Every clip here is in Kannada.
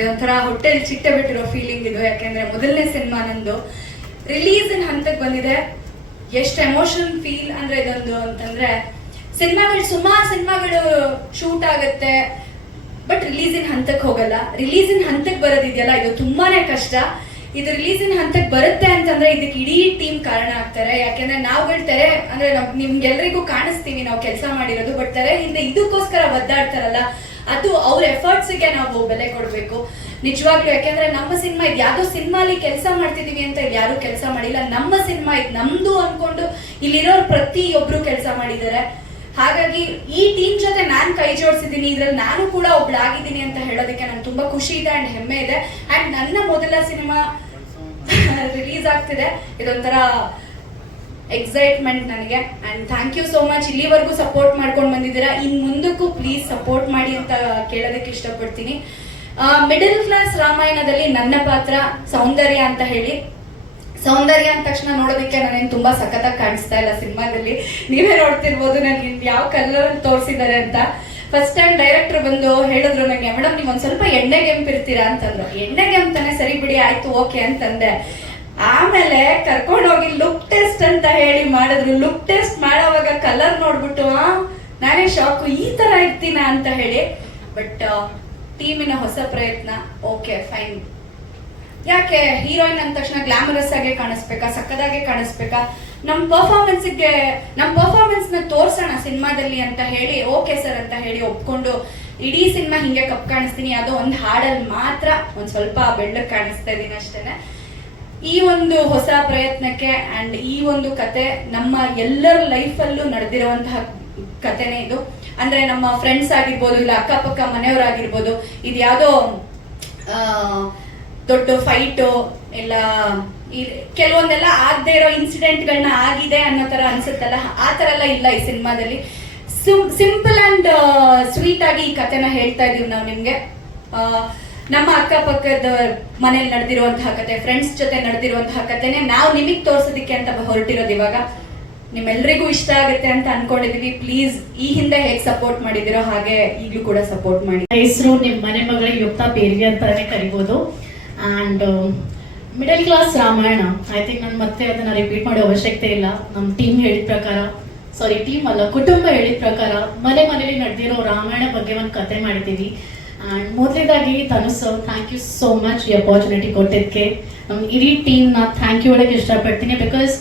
ಇದೊಂಥರ ಹೊಟ್ಟೆಲಿ ಚಿಟ್ಟೆ ಬಿಟ್ಟಿರೋ ಫೀಲಿಂಗ್ ಇದು. ಯಾಕೆಂದ್ರೆ ಮೊದಲನೇ ಸಿನಿಮಾ ನಂದು ರಿಲೀಸ್ ಹಂತಕ್ಕೆ ಬಂದಿದೆ. ಎಷ್ಟು ಎಮೋಷನ್ ಫೀಲ್ ಅಂದ್ರೆ ಇದೊಂದು ಅಂತಂದ್ರೆ ಸಿನಿಮಾಗಳು ಸುಮಾರು ಸಿನಿಮಾಗಳು ಶೂಟ್ ಆಗುತ್ತೆ ಬಟ್ ರಿಲೀಸಿನ ಹಂತಕ್ಕೆ ಹೋಗಲ್ಲ. ರಿಲೀಸಿನ ಹಂತಕ್ಕೆ ಬರೋದಿದೆಯಲ್ಲ ಇದು ತುಂಬಾನೇ ಕಷ್ಟ. ಇದು ರಿಲೀಸಿನ ಹಂತಕ್ಕೆ ಬರುತ್ತೆ ಅಂತಂದ್ರೆ ಇದಕ್ಕೆ ಇಡೀ ಟೀಮ್ ಕಾರಣ ಆಗ್ತಾರೆ. ಯಾಕೆಂದ್ರೆ ನಾವುಗಳು ತೆರೆ ಅಂದ್ರೆ ನಮ್ ನಿಮ್ಗೆಲ್ರಿಗೂ ಕಾಣಿಸ್ತೀವಿ, ನಾವು ಕೆಲಸ ಮಾಡಿರೋದು ಬಟ್ ತೆರೆ ಹಿಂದೆ ಇದಕ್ಕೋಸ್ಕರ ಒದ್ದಾಡ್ತಾರಲ್ಲ ಅದು ಅವ್ರ ಎಫರ್ಟ್ಸ್ಗೆ ನಾವು ಬೆಲೆ ಕೊಡಬೇಕು. ನಿಜವಾಗ್ಲೂ ಯಾಕೆಂದ್ರೆ ನಮ್ಮ ಸಿನಿಮಾ ಇದು ಯಾವ್ದೋ ಸಿನಿಮಾಲಿ ಕೆಲಸ ಮಾಡ್ತಿದೀವಿ ಅಂತ ಇಲ್ಲಿ ಯಾರು ಕೆಲಸ ಮಾಡಿಲ್ಲ. ನಮ್ಮ ಸಿನಿಮಾ ಇದು ನಮ್ದು ಅನ್ಕೊಂಡು ಇಲ್ಲಿರೋರು ಪ್ರತಿಯೊಬ್ರು ಕೆಲಸ ಮಾಡಿದ್ದಾರೆ. ಹಾಗಾಗಿ ಈ ಟೀಮ್ ಜೊತೆ ನಾನ್ ಕೈ ಜೋಡಿಸಿದ್ದೀನಿ, ಇದ್ರಲ್ಲಿ ನಾನು ಕೂಡ ಒಬ್ಳಾಗಿದ್ದೀನಿ ಅಂತ ಹೇಳೋದಕ್ಕೆ ನಂಗೆ ತುಂಬಾ ಖುಷಿ ಇದೆ ಅಂಡ್ ಹೆಮ್ಮೆ ಇದೆ. ಅಂಡ್ ನನ್ನ ಮೊದಲ ಸಿನಿಮಾ ರಿಲೀಸ್ ಆಗ್ತಿದೆ. ಇದೊಂಥರ ಎಕ್ಸೈಟ್ಮೆಂಟ್ ನನಗೆ. And thank you so much ಇಲ್ಲಿವರೆಗೂ ಸಪೋರ್ಟ್ ಮಾಡ್ಕೊಂಡು ಬಂದಿದ್ದೀರಾ? ಇನ್ ಮುಂದಕ್ಕೂ ಪ್ಲೀಸ್ ಸಪೋರ್ಟ್ ಮಾಡಿ ಅಂತ ಕೇಳೋದಕ್ಕೆ ಇಷ್ಟಪಡ್ತೀನಿ. ಮಿಡಲ್ ಕ್ಲಾಸ್ ರಾಮಾಯಣದಲ್ಲಿ ನನ್ನ ಪಾತ್ರ ಸೌಂದರ್ಯ ಅಂತ ಹೇಳಿ. ಸೌಂದರ್ಯ ಅಂದ ತಕ್ಷಣ ನೋಡೋದಕ್ಕೆ ನಾನೇನು ತುಂಬಾ ಸಖತ್ತಾಗಿ ಕಾಣಿಸ್ತಾ ಇಲ್ಲ ಸಿನಿಮಾದಲ್ಲಿ. ನೀವೇ ನೋಡ್ತಿರ್ಬೋದು ನನಗೆ ಯಾವ ಕಲರ್ ತೋರಿಸಿದ್ದಾರೆ ಅಂತ. ಫಸ್ಟ್ ಟೈಮ್ ಡೈರೆಕ್ಟರ್ ಬಂದು ಹೇಳಿದ್ರು ನನಗೆ ಮೇಡಮ್, ನೀವು ಒಂದು ಸ್ವಲ್ಪ ಎಣ್ಣೆ ಗೆಂಪಿರ್ತೀರಾ ಅಂತಂದ್ರು. ಎಣ್ಣೆ ಗೆಂಪ್ತಾನೆ ಸರಿ ಬಿಡಿ, ಆಯ್ತು, ಓಕೆ ಅಂತಂದೆ. ಆಮೇಲೆ ಕರ್ಕೊಂಡೋಗಿ ಲುಕ್ ಟೆಸ್ಟ್ ಅಂತ ಹೇಳಿ ಮಾಡಿದ್ರು. ಲುಕ್ ಟೆಸ್ಟ್ ಮಾಡೋವಾಗ ಕಲರ್ ನೋಡ್ಬಿಟ್ಟು ನಾನೇ ಶಾಕು ಈ ತರ ಇರ್ತೀನ ಅಂತ ಹೇಳಿ. ಬಟ್ ಟೀಮಿನ ಹೊಸ ಪ್ರಯತ್ನ ಓಕೆ ಫೈನ್ ಯಾಕೆ? ಹೀರೋಯಿನ್ ಅಂದ ತಕ್ಷಣ ಗ್ಲಾಮರಸ್ ಆಗಿ ಕಾಣಿಸ್ಬೇಕಾ? ಸಕ್ಕದಾಗೆ ಕಾಣಿಸ್ಬೇಕಾ? ನಮ್ಮ ಪರ್ಫಾರ್ಮೆನ್ಸ್ಗೆ ಪರ್ಫಾರ್ಮೆನ್ಸ್ನ ತೋರ್ಸೋಣ ಸಿನಿಮಾದಲ್ಲಿ ಅಂತ ಹೇಳಿ ಓಕೆ ಸರ್ ಅಂತ ಹೇಳಿ ಒಪ್ಕೊಂಡು, ಇಡೀ ಸಿನಿಮಾ ಹಿಂಗೆ ಕಪ್ ಕಾಣಿಸ್ತೀನಿ. ಅದು ಒಂದು ಹಾಡಲ್ಲಿ ಮಾತ್ರ. ಒಂದು ಸ್ವಲ್ಪ ಬೆಳ್ಳಗೆ ಕಾಣಿಸ್ತಾ ಇದ್ದೀನಿ ಅಷ್ಟೇನೆ. ಈ ಒಂದು ಹೊಸ ಪ್ರಯತ್ನಕ್ಕೆ ಅಂಡ್ ಈ ಒಂದು ಕತೆ ನಮ್ಮ ಎಲ್ಲರ ಲೈಫಲ್ಲೂ ನಡೆದಿರುವಂತಹ ಕತೆನೇ ಇದು. ಅಂದ್ರೆ ನಮ್ಮ ಫ್ರೆಂಡ್ಸ್ ಆಗಿರ್ಬೋದು, ಇಲ್ಲ ಅಕ್ಕಪಕ್ಕ ಮನೆಯವರಾಗಿರ್ಬೋದು, ಇದು ಯಾವುದೋ ದೊಡ್ಡ ಫೈಟು ಇಲ್ಲ ಕೆಲವೊಂದೆಲ್ಲ ಆಗದೆ ಇರೋ ಇನ್ಸಿಡೆಂಟ್ಗಳನ್ನ ಆಗಿದೆ ಅನ್ನೋ ತರ ಅನ್ಸುತ್ತಲ್ಲ? ಆ ತರ ಎಲ್ಲ ಇಲ್ಲ ಈ ಸಿನಿಮಾದಲ್ಲಿ. ಸಿಂಪಲ್ ಅಂಡ್ ಸ್ವೀಟ್ ಆಗಿ ಈ ಕತೆನ ಹೇಳ್ತಾ ಇದೀವಿ ನಾವು ನಿಮ್ಗೆ. ನಮ್ಮ ಅಕ್ಕಪಕ್ಕದ ಮನೇಲಿ ನಡೆದಿರುವಂತಹ ಕತೆ ಫ್ರೆಂಡ್ಸ್ ಜೊತೆ ನಡೆದಿರುವಂತಹ ಕತೆನೆ ನಾವು ನಿಮಗ್ ತೋರ್ಸೋದಿಕ್ಕೆ ಅಂತ ಹೊರಟಿರೋದು ಇವಾಗ. ನಿಮ್ಮೆಲ್ಲರಿಗೂ ಇಷ್ಟ ಆಗುತ್ತೆ ಅಂತ ಅನ್ಕೊಂಡಿದೀವಿ. ಪ್ಲೀಸ್ ಈ ಹಿಂದೆ ಹೇಗ್ ಸಪೋರ್ಟ್ ಮಾಡಿದಿರೋ ಹಾಗೆ ಈಗಲೂ ಕೂಡ ಸಪೋರ್ಟ್ ಮಾಡಿ. ಹೆಸರು ನಿಮ್ಮ ಮನೆ ಮಗಳ ಯುಕ್ತ ಪೇರ್ಗೆ ಅಂತಾನೆ ಕರಿಬಹುದು and middle class Ramayana. I think ನಾನು ಮತ್ತೆ ಅದನ್ನ ರಿಪೀಟ್ ಮಾಡೋ ಅವಶ್ಯಕತೆ ಇಲ್ಲ. ನಮ್ಮ ಟೀಮ್ ಹೇಳಿದ ಪ್ರಕಾರ ಸಾರಿ ಟೀಮ್ ಅಲ್ಲ, ಕುಟುಂಬ ಹೇಳಿದ ಪ್ರಕಾರ ಮನೆ ಮನೇಲಿ ನಡೆದಿರೋ ರಾಮಾಯಣ ಬಗ್ಗೆ ಒಂದು ಕತೆ ಮಾಡಿದ್ದೀವಿ. ಆ್ಯಂಡ್ ಮೊದಲೇದಾಗಿ ತನುಸ್ ಥ್ಯಾಂಕ್ ಯು ಸೋ ಮಚ್ ಈ ಅಪಾರ್ಚುನಿಟಿ ಕೊಟ್ಟಿದ್ದಕ್ಕೆ ನಮ್ಮ ಇಡೀ ನಾ ಥ್ಯಾಂಕ್ ಯು ಹೇಳಕ್ಕೆ ಇಷ್ಟಪಡ್ತೀನಿ because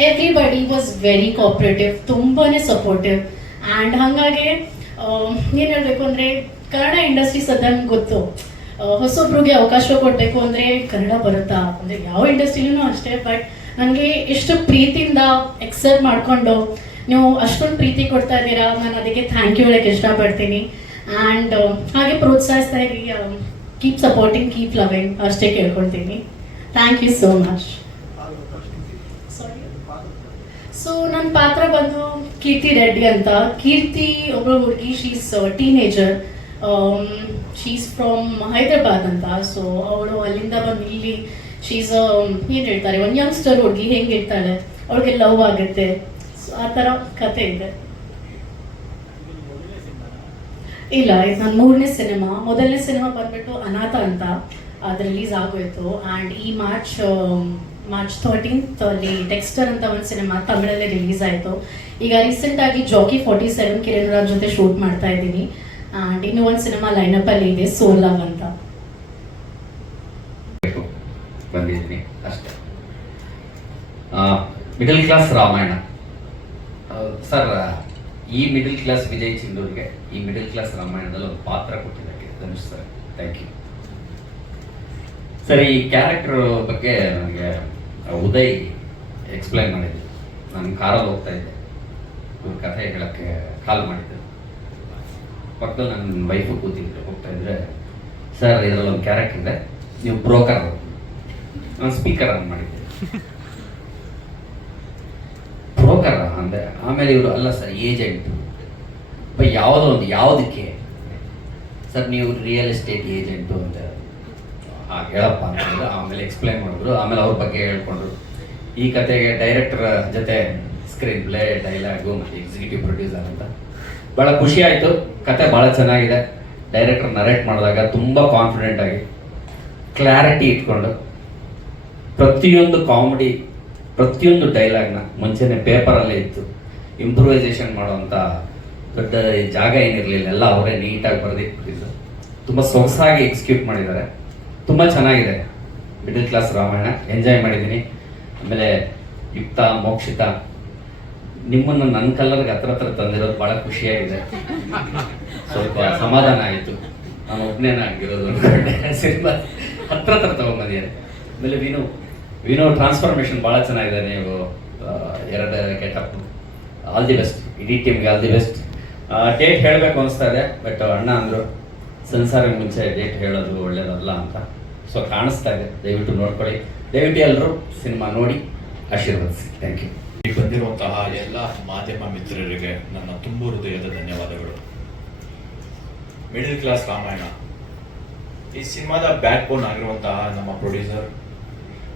everybody was very cooperative ತುಂಬಾ ಸಪೋರ್ಟಿವ್ ಆ್ಯಂಡ್ ಹಾಗಾಗಿ ಏನು ಹೇಳಬೇಕು ಅಂದರೆ ಕನ್ನಡ ಇಂಡಸ್ಟ್ರಿ ಸದ್ಯ ನಮ್ಗೆ ಗೊತ್ತು ಹೊಸೊಬ್ರಿಗೆ ಅವಕಾಶ ಕೊಡಬೇಕು ಅಂದರೆ ಕನ್ನಡ ಬರುತ್ತಾ ಅಂದರೆ ಯಾವ ಇಂಡಸ್ಟ್ರಿನೂ ಅಷ್ಟೇ ಬಟ್ ನನಗೆ ಎಷ್ಟು ಪ್ರೀತಿಯಿಂದ ಎಕ್ಸೆಪ್ಟ್ ಮಾಡಿಕೊಂಡು ನೀವು ಅಷ್ಟೊಂದು ಪ್ರೀತಿ ಕೊಡ್ತಾ ಇದ್ದೀರಾ ನಾನು ಅದಕ್ಕೆ ಥ್ಯಾಂಕ್ ಯು ಹೇಳಕ್ಕೆ ಇಷ್ಟಪಡ್ತೀನಿ ಆ್ಯಂಡ್ ಹಾಗೆ ಪ್ರೋತ್ಸಾಹಿಸ್ತಾ ಕೀಪ್ ಸಪೋರ್ಟಿಂಗ್ ಕೀಪ್ ಲವಿಂಗ್ ಅಷ್ಟೇ ಕೇಳ್ಕೊಳ್ತೀನಿ. Thank you so much so ನನ್ನ ಪಾತ್ರ ಬಂದು ಕೀರ್ತಿ ರೆಡ್ಡಿ ಅಂತ. ಕೀರ್ತಿ ಒಬ್ಬ ಹುಡುಗಿ she's teenager she's from Hyderabad ಅಂತ. ಸೊ ಅವಳು ಅಲ್ಲಿಂದ ಬಂದು ಇಲ್ಲಿ ಶೀಸ್ ಏನು ಹೇಳ್ತಾರೆ, ಒಂದು ಯಂಗ್ಸ್ಟರ್ ಹುಡುಗಿ ಹೆಂಗೆ ಇರ್ತಾಳೆ, ಅವಳಿಗೆ ಲವ್ ಆಗುತ್ತೆ. ಸೊ ಆ ಥರ ಕತೆ ಇದೆ. ಇಲ್ಲ, ಇದು ನನ್ನ ಮೂರನೇ ಸಿನಿಮಾ. ಮೊದಲನೇ ಸಿನಿಮಾ ಬಂದ್ಬಿಟ್ಟು ಅನಾಥ ಅಂತ, ಅದು ರಿಲೀಸ್ ಆಗೋಯ್ತು. ಆ್ಯಂಡ್ ಈ ಮಾರ್ಚ್ ಮಾರ್ಚ್ ಥರ್ಟೀನ್ತ್ ಅಲ್ಲಿ ಟೆಕ್ಸ್ಟರ್ ಅಂತ ಒಂದು ಸಿನಿಮಾ ತಮಿಳಲ್ಲೇ ರಿಲೀಸ್ ಆಯಿತು. ಈಗ ರೀಸೆಂಟ್ ಆಗಿ Jackie forty seven Kiran Raj ಜೊತೆ ಶೂಟ್ ಮಾಡ್ತಾ ಇದ್ದೀನಿ. ಆ್ಯಂಡ್ ಇನ್ನು ಒಂದು ಸಿನಿಮಾ ಲೈನಪ್ ಅಲ್ಲಿ ಇದೆ ಸೋಲಾವ್ ಅಂತ. ಬಂದಿದ್ದೀನಿ ಅಷ್ಟೇ. Middle class Ramayana. ಸರ್ ಈ ಮಿಡಲ್ ಕ್ಲಾಸ್ ವಿಜಯ್ ಚಿಂದೂರ್ಗೆ ಈ ಮಿಡಲ್ ಕ್ಲಾಸ್ ರಾಮಾಯಣದಲ್ಲಿ ಒಂದು ಪಾತ್ರ ಕೊಟ್ಟಿದ್ದಕ್ಕೆ Dhanush sir thank you sir, ಈ ಕ್ಯಾರೆಕ್ಟರ್ ಬಗ್ಗೆ ನನಗೆ ಉದಯ್ ಎಕ್ಸ್ಪ್ಲೈನ್ ಮಾಡಿದ್ರು. ನಾನು ಕಾರಲ್ಲಿ ಹೋಗ್ತಾ ಇದ್ದೆ. ಇವ್ರ ಕಥೆ ಹೇಳಕ್ಕೆ ಕಾಲ್ ಮಾಡಿದ್ದೆ ಪಕ್ಕದಲ್ಲಿ ನನ್ನ ವೈಫು ಕೂತಿದ್ರು. ಹೋಗ್ತಾ ಇದ್ರೆ ಸರ್ ಇದರಲ್ಲಿ ಒಂದು ಕ್ಯಾರೆಕ್ಟರ್ ಇದೆ. ನೀವು ಬ್ರೋಕರ್ ನಾನು ಸ್ಪೀಕರ್ ಆನ್ ಮಾಡಿದ್ದೆ ಬ್ರೋಕರ್ ಅಂದೆ ಆಮೇಲೆ ಇವರು, ಅಲ್ಲ ಸರ್ ಏಜೆಂಟ್ ಯಾವುದೋ ಒಂದು, ಯಾವುದಕ್ಕೆ? ಸರ್, ನೀವು ರಿಯಲ್ ಎಸ್ಟೇಟ್ ಏಜೆಂಟು ಅಂತ ಹೇಳಪ್ಪ ಅಂತಂದ್ರೆ ಆಮೇಲೆ ಎಕ್ಸ್ಪ್ಲೈನ್ ಮಾಡಿದ್ರು. ಆಮೇಲೆ ಅವ್ರ ಬಗ್ಗೆ ಹೇಳ್ಕೊಂಡ್ರು. ಈ ಕತೆಗೆ ಡೈರೆಕ್ಟರ್ ಜೊತೆ ಸ್ಕ್ರೀನ್ ಪ್ಲೇ ಡೈಲಾಗು ಮತ್ತು ಎಕ್ಸಿಕ್ಯೂಟಿವ್ ಪ್ರೊಡ್ಯೂಸರ್ ಅಂತ. ಭಾಳ ಖುಷಿ ಆಯಿತು. ಕತೆ ಭಾಳ ಚೆನ್ನಾಗಿದೆ. ಡೈರೆಕ್ಟರ್ ನರೇಟ್ ಮಾಡಿದಾಗ ತುಂಬ ಕಾನ್ಫಿಡೆಂಟ್ ಆಗಿ ಕ್ಲಾರಿಟಿ ಇಟ್ಕೊಂಡು ಪ್ರತಿಯೊಂದು ಕಾಮಿಡಿ ಪ್ರತಿಯೊಂದು ಡೈಲಾಗ್ನ ಮುಂಚೆನೆ ಪೇಪರಲ್ಲೇ ಇತ್ತು. ಇಂಪ್ರೂವೈಸೇಷನ್ ಮಾಡುವಂಥ ದೊಡ್ಡ ಜಾಗ ಏನಿರಲಿಲ್ಲ, ಎಲ್ಲ ಅವರೇ ನೀಟಾಗಿ ಬರೆದಿಟ್ಬಿಟ್ಟಿದ್ರು ತುಂಬ ಸೊಗಸಾಗಿ ಎಕ್ಸಿಕ್ಯೂಟ್ ಮಾಡಿದ್ದಾರೆ. ತುಂಬ ಚೆನ್ನಾಗಿದೆ. ಮಿಡಲ್ ಕ್ಲಾಸ್ ರಾಮಾಯಣ ಎಂಜಾಯ್ ಮಾಡಿದ್ದೀನಿ. ಆಮೇಲೆ ಯುಕ್ತ, ಮೋಕ್ಷಿತ, ನಿಮ್ಮನ್ನು ನನ್ನ ಕಲ್ಲರ್ಗೆ ಹತ್ರ ಹತ್ರ ತಂದಿರೋದು ಭಾಳ ಖುಷಿಯಾಗಿದೆ. ಸ್ವಲ್ಪ ಸಮಾಧಾನ ಆಯಿತು. ನಾನು ಒಬ್ಬನೇನ ಆಗಿರೋದು ಸಿನಿಮಾ ಹತ್ರ ಹತ್ರ ತಗೊಂಡ್ಬಂದಿದ್ದಾರೆ ಆಮೇಲೆ ವಿನು ವಿನು ಟ್ರಾನ್ಸ್ಫಾರ್ಮೇಶನ್ ಭಾಳ ಚೆನ್ನಾಗಿದೆ ನೀವು ಎರಡು ಗೆಟಪ್ ಆಲ್ ದಿ ಬೆಸ್ಟ್ ಇಡೀ ಟೀಮ್ಗೆ ಆಲ್ ದಿ ಬೆಸ್ಟ್ ಡೇಟ್ ಹೇಳಬೇಕು ಅನಿಸ್ತಾ ಇದೆ ಬಟ್ ಅಣ್ಣ ಅಂದರು ಸಂಸಾರ ಮುಂಚೆ ಡೇಟ್ ಹೇಳೋದು ಒಳ್ಳೇದಲ್ಲ ಅಂತ. ಸೊ ಕಾಣಿಸ್ತಾ ಇದೆ. ದಯವಿಟ್ಟು ನೋಡ್ಕೊಳ್ಳಿ. ದಯವಿಟ್ಟು ಎಲ್ಲರೂ ಸಿನಿಮಾ ನೋಡಿ ಆಶೀರ್ವದಿಸಿ. ಥ್ಯಾಂಕ್ ಯು ಈಗ ಬಂದಿರುವಂತಹ ಎಲ್ಲ ಮಾಧ್ಯಮ ಮಿತ್ರರಿಗೆ ನನ್ನ ತುಂಬು ಹೃದಯದ ಧನ್ಯವಾದಗಳು. Middle class Ramayana. ಈ ಸಿನಿಮಾದ ಬ್ಯಾಕ್ ಬೋನ್ ಆಗಿರುವಂತಹ ನಮ್ಮ ಪ್ರೊಡ್ಯೂಸರ್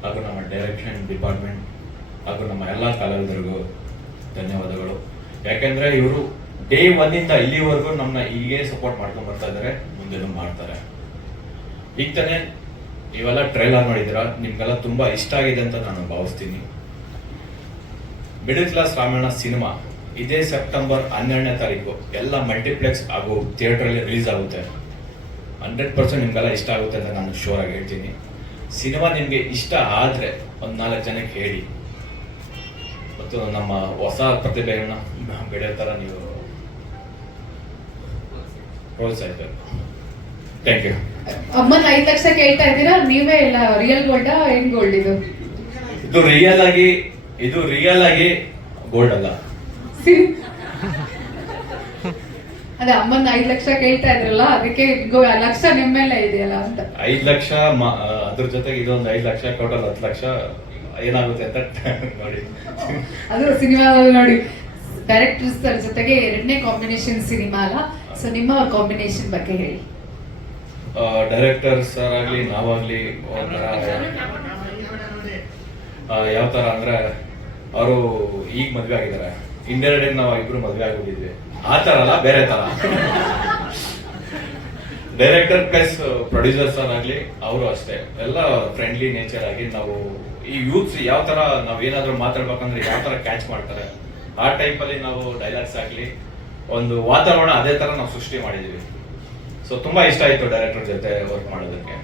ಹಾಗೂ ನಮ್ಮ ಡೈರೆಕ್ಷನ್ ಡಿಪಾರ್ಟ್ಮೆಂಟ್ ಹಾಗೂ ನಮ್ಮ ಎಲ್ಲ ಕಲಾವಿದರಿಗೂ ಧನ್ಯವಾದಗಳು. ಯಾಕೆಂದ್ರೆ ಇವರು ಡೇ ಒನ್ನಿಂದ ಇಲ್ಲಿವರೆಗೂ ನಮ್ಮನ್ನ ಹೀಗೆ ಸಪೋರ್ಟ್ ಮಾಡ್ಕೊಂಡು ಬರ್ತಾ ಇದ್ದಾರೆ ಮುಂದೆನೂ ಮಾಡ್ತಾರೆ. ಈಗ ತಾನೇ ನೀವೆಲ್ಲ ಟ್ರೈಲರ್ ನೋಡಿದ್ದೀರಾ? ನಿಮ್ಗೆಲ್ಲ ತುಂಬಾ ಇಷ್ಟ ಆಗಿದೆ ಅಂತ ನಾನು ಭಾವಿಸ್ತೀನಿ. ಮಿಡಲ್ ಕ್ಲಾಸ್ ರಾಮಾಯಣ ಸಿನಿಮಾ ಇದೇ ಸೆಪ್ಟೆಂಬರ್ ಹನ್ನೆರಡನೇ ತಾರೀಕು. ಎಲ್ಲ ಮಲ್ಟಿಪ್ಲೆಕ್ಸ್ ಹಾಗೂ ಥಿಯೇಟರ್ ಅಲ್ಲಿ ರಿಲೀಸ್ ಆಗುತ್ತೆ. ಹಂಡ್ರೆಡ್ ಪರ್ಸೆಂಟ್ ನಿಮ್ಗೆಲ್ಲ ಇಷ್ಟ ಆಗುತ್ತೆ ಅಂತ ನಾನು ಶೋರ್ ಆಗಿ ಹೇಳ್ತೀನಿ. ಸಿನಿಮಾ ನಿಮಗೆ ಇಷ್ಟ ಆದರೆ ಒಂದು ನಾಲ್ಕು ಜನಕ್ಕೆ ಹೇಳಿ. ಮತ್ತು ನಮ್ಮ ಹೊಸ ಪ್ರತಿಭೆಗಳನ್ನ ಬೆಳೆಯೋ ಥರ ನೀವು ಪ್ರೋತ್ಸಾಹಿಸಬೇಕು. ಥ್ಯಾಂಕ್ ಯು ಅಮ್ಮನ ಐದು ಲಕ್ಷ ಕೇಳ್ತಾ ಇದ್ದೀರಾ? ನೀವೇ ಇಲ್ಲ ರಿಯಲ್ ಗೋಲ್ಡಾ ಏನ್ ಗೋಲ್ಡ್ ಇದು? ಇದು ರಿಯಲ್ ಆಗಿ ಇದು ರಿಯಲ್ ಆಗಿ ಗೋಲ್ಡ್ ಅಲ್ಲ. ಅದೇ ಅಮ್ಮನ ಐದು ಲಕ್ಷ ಕೇಳ್ತಾ ಇದ್ರಲ್ಲ ಅದಕ್ಕೆ ಲಕ್ಷ ನಿಮ್ಮೆಲ್ಲ ಇದೆಯಲ್ಲ ಅಂತ. ಐದು ಲಕ್ಷ ಅದ್ರ ಜೊತೆಗೆ ಇದೊಂದು ಐದು ಲಕ್ಷ ಟೋಟಲ್ ಹತ್ತು ಲಕ್ಷ ಏನಾಗುತ್ತೆ ಅಂತ ನೋಡಿ. ಅದು ಸಿನಿಮಾದಲ್ಲಿ ನೋಡಿ ಡೈರೆಕ್ಟರ್ಸ್ ಜೊತೆಗೆ ಎರಡನೇ ಕಾಂಬಿನೇಷನ್ ಸಿನಿಮಾ ಅಲ್ಲ. ಸೊ ನಿಮ್ಮ ಕಾಂಬಿನೇಷನ್ ಬಗ್ಗೆ ಹೇಳಿ. ಡೈರೆಕ್ಟರ್ ಸರ್ ಆಗಲಿ ನಾವಾಗಲಿ ಒಂಥರ ಯಾವ ಥರ ಅಂದರೆ ಅವರು ಈಗ ಮದುವೆ ಆಗಿದ್ದಾರೆ. ಇನ್ನೆರಡೇ ನಾವು ಇಬ್ಬರು ಮದುವೆ ಆಗಿಬಿಟ್ಟಿದ್ವಿ. ಆ ಥರ ಅಲ್ಲ ಬೇರೆ ತರ. ಡೈರೆಕ್ಟರ್ ಪ್ಲಸ್ ಪ್ರೊಡ್ಯೂಸರ್ಸ್ ಆಗಲಿ, ಅವರು ಅಷ್ಟೇ. ಎಲ್ಲ ಫ್ರೆಂಡ್ಲಿ ನೇಚರ್ ಆಗಿ ನಾವು ಈ ಯೂತ್ಸ್ ಯಾವ ತರ ನಾವ್ ಏನಾದ್ರು ಮಾತಾಡ್ಬೇಕಂದ್ರೆ ಯಾವ ತರ ಕ್ಯಾಚ್ ಮಾಡ್ತಾರೆ, ಆ ಟೈಪ್ ಅಲ್ಲಿ ನಾವು ಡೈಲಾಗ್ಸ್ ಆಗಲಿ, ಒಂದು ವಾತಾವರಣ ಅದೇ ತರ ನಾವು ಸೃಷ್ಟಿ ಮಾಡಿದೀವಿ. ಸೊ ತುಂಬಾ ಇಷ್ಟ ಆಯ್ತು ಡೈರೆಕ್ಟರ್ ಜೊತೆ ವರ್ಕ್ ಮಾಡೋದಕ್ಕೆ.